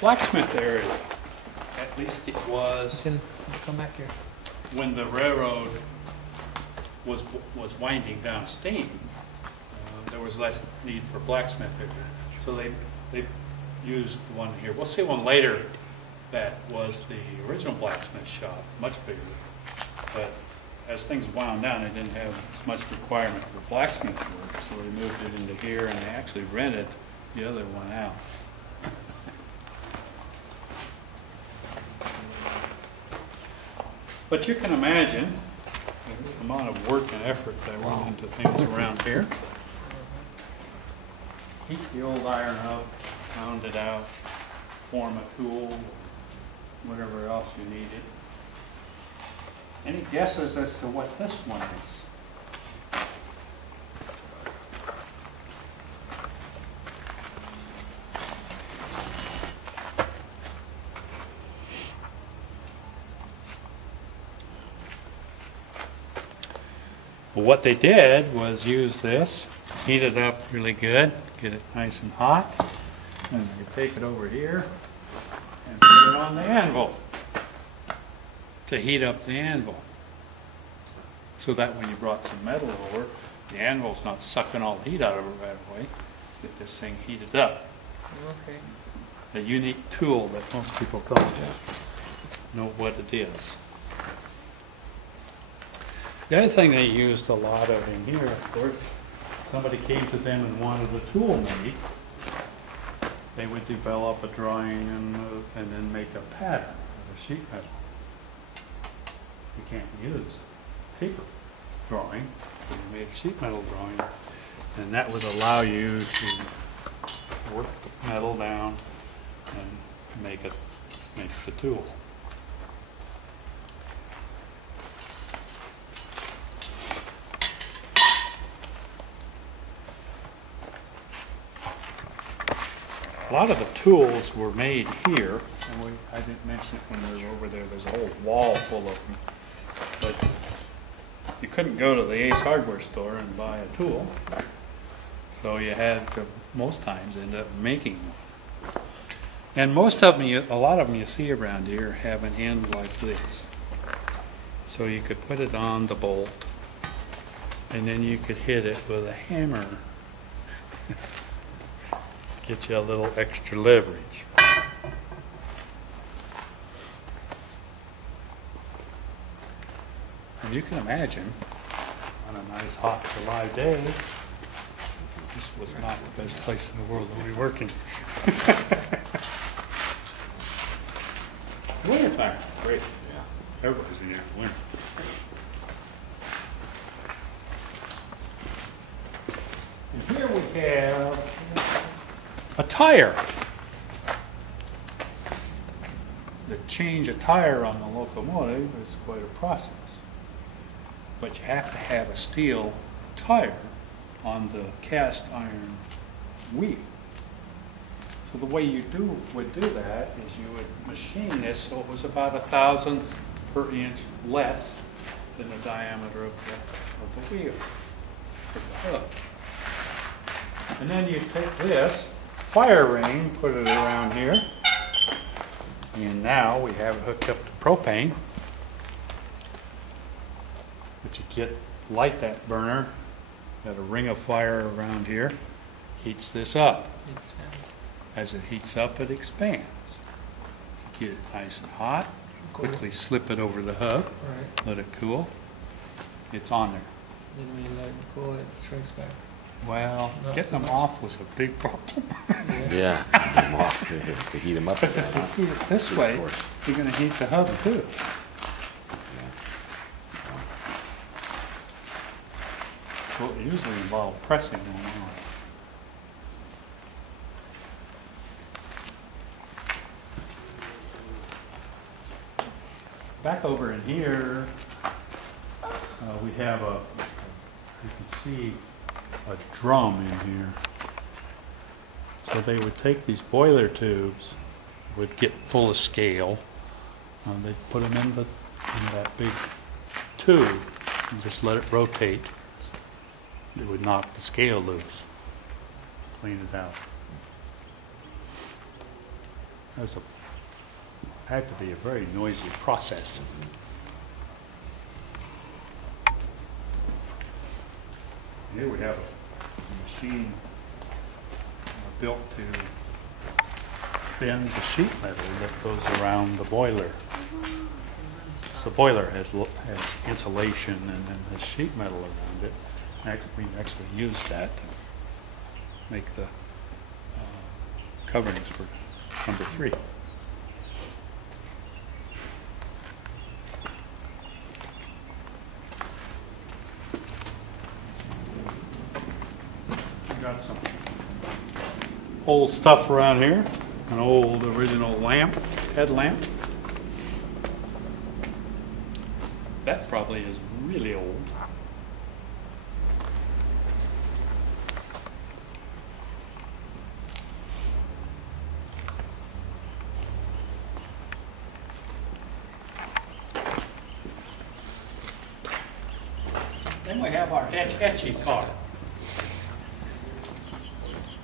Blacksmith area. At least it was Come back here. when the railroad was winding downstream. There was less need for blacksmith area, so they used the one here. We'll see one later that was the original blacksmith shop, much bigger. But as things wound down, they didn't have as much requirement for blacksmith work, so they moved it into here, and they actually rented the other one out. But you can imagine the amount of work and effort that went into things around here. Heat the old iron up, pound it out, form a tool, whatever else you needed. Any guesses as to what this one is? Well, what they did was use this, heat it up really good, get it nice and hot, and you take it over here and put it on the anvil to heat up the anvil. So that when you brought some metal over, the anvil's not sucking all the heat out of it right away. Get this thing heated up. Okay. A unique tool that most people don't know what it is. The other thing they used a lot of in here, of course, somebody came to them and wanted a tool made, they would develop a drawing and then make a pattern of a sheet metal. You can't use paper drawing, so you made a sheet metal drawing, and that would allow you to work the metal down and make the tool. A lot of the tools were made here, and I didn't mention it when we were over there. There's a whole wall full of them. But you couldn't go to the Ace Hardware store and buy a tool, so you had to, most times, end up making one. And most of them, a lot of them you see around here have an end like this. So you could put it on the bolt, and then you could hit it with a hammer. Get you a little extra leverage. And you can imagine, on a nice hot July day, this was not the best place in the world to be working. Winter time, great. Yeah. Everybody's in here in winter. And here we have a tire. To change a tire on the locomotive is quite a process. But you have to have a steel tire on the cast iron wheel. So the way you would do that is you would machine this so it was about 1/1000th per inch less than the diameter of the wheel, of the hub. And then you take this fire ring, put it around here, and now we have it hooked up to propane. But you light that burner, got a ring of fire around here, heats this up. It expands. As it heats up, it expands. You get it nice and hot, quickly slip it over the hub, Right. let it cool. It's on there. Then when you let it cool, it shrinks back. Well, Not getting so them much. off was a big problem. Yeah, heat them off, to heat them up. Because if you heat it this way, you're going to heat the hub too. Well, it usually involves pressing them on. Back over in here, we have you can see a drum in here. So they would take these boiler tubes, would get full of scale, they'd put them in that big tube and just let it rotate. It would knock the scale loose, clean it out. had to be a very noisy process. Here we have a machine built to bend the sheet metal that goes around the boiler. So the boiler has insulation and then has sheet metal around it. We actually use that to make the coverings for number 3. Got some old stuff around here. An old original lamp, headlamp. That probably is really old. Then we have our Hetchy car.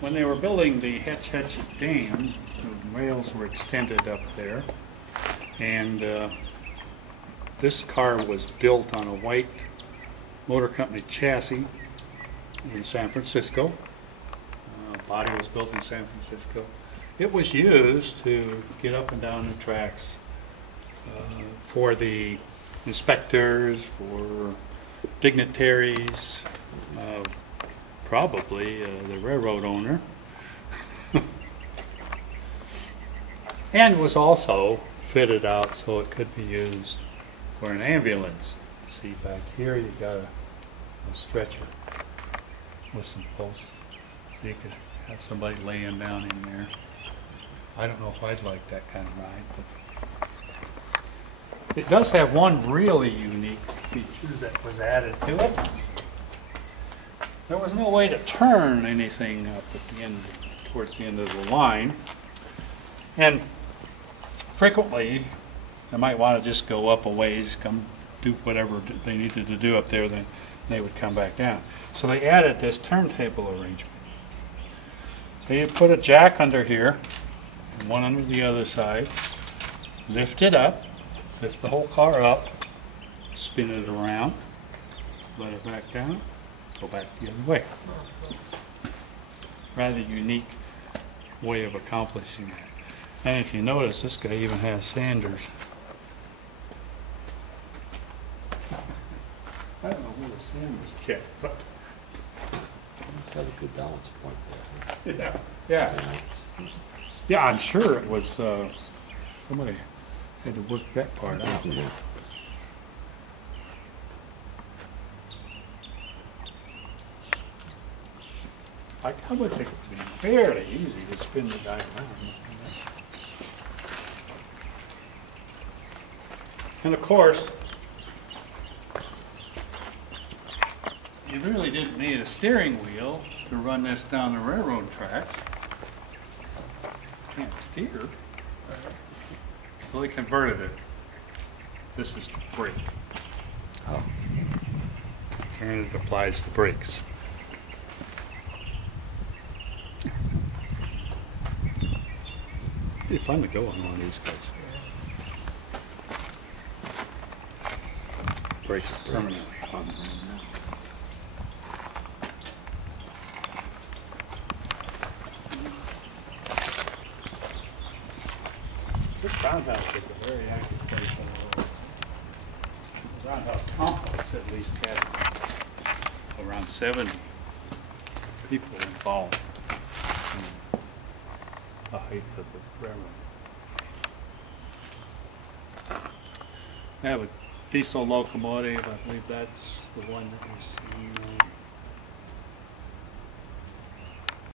When they were building the Hetchy Dam, the rails were extended up there, and this car was built on a white motor company chassis in San Francisco. Body was built in San Francisco. It was used to get up and down the tracks for the inspectors, for dignitaries, probably the railroad owner, and was also fitted out so it could be used for an ambulance. See back here you got a stretcher with some posts, so you could have somebody laying down in there. I don't know if I'd like that kind of ride, but it does have one really unique feature that was added to it. There was no way to turn anything up at the end, towards the end of the line, and frequently they might want to just go up a ways, come do whatever they needed to do up there, then they would come back down. So they added this turntable arrangement. So you put a jack under here and one under the other side, lift it up, lift the whole car up, spin it around, let it back down, go back the other way. Rather unique way of accomplishing that. And if you notice, this guy even has sanders. I don't know where the sanders kept, but It's had a good balance point there. yeah, I'm sure it was somebody had to work that part out. Yeah. I would think it would be fairly easy to spin the guy around. And of course, you really didn't need a steering wheel to run this down the railroad tracks. Can't steer. So they converted it. This is the brake. Oh. And it applies the brakes. It'd be fun to go on one of these guys. Brakes are permanently on. This Roundhouse is a very active place on the road. The Roundhouse complex at least had around 70 people involved in the height of the railroad. They have a diesel locomotive, I believe that's the one that we're seeing.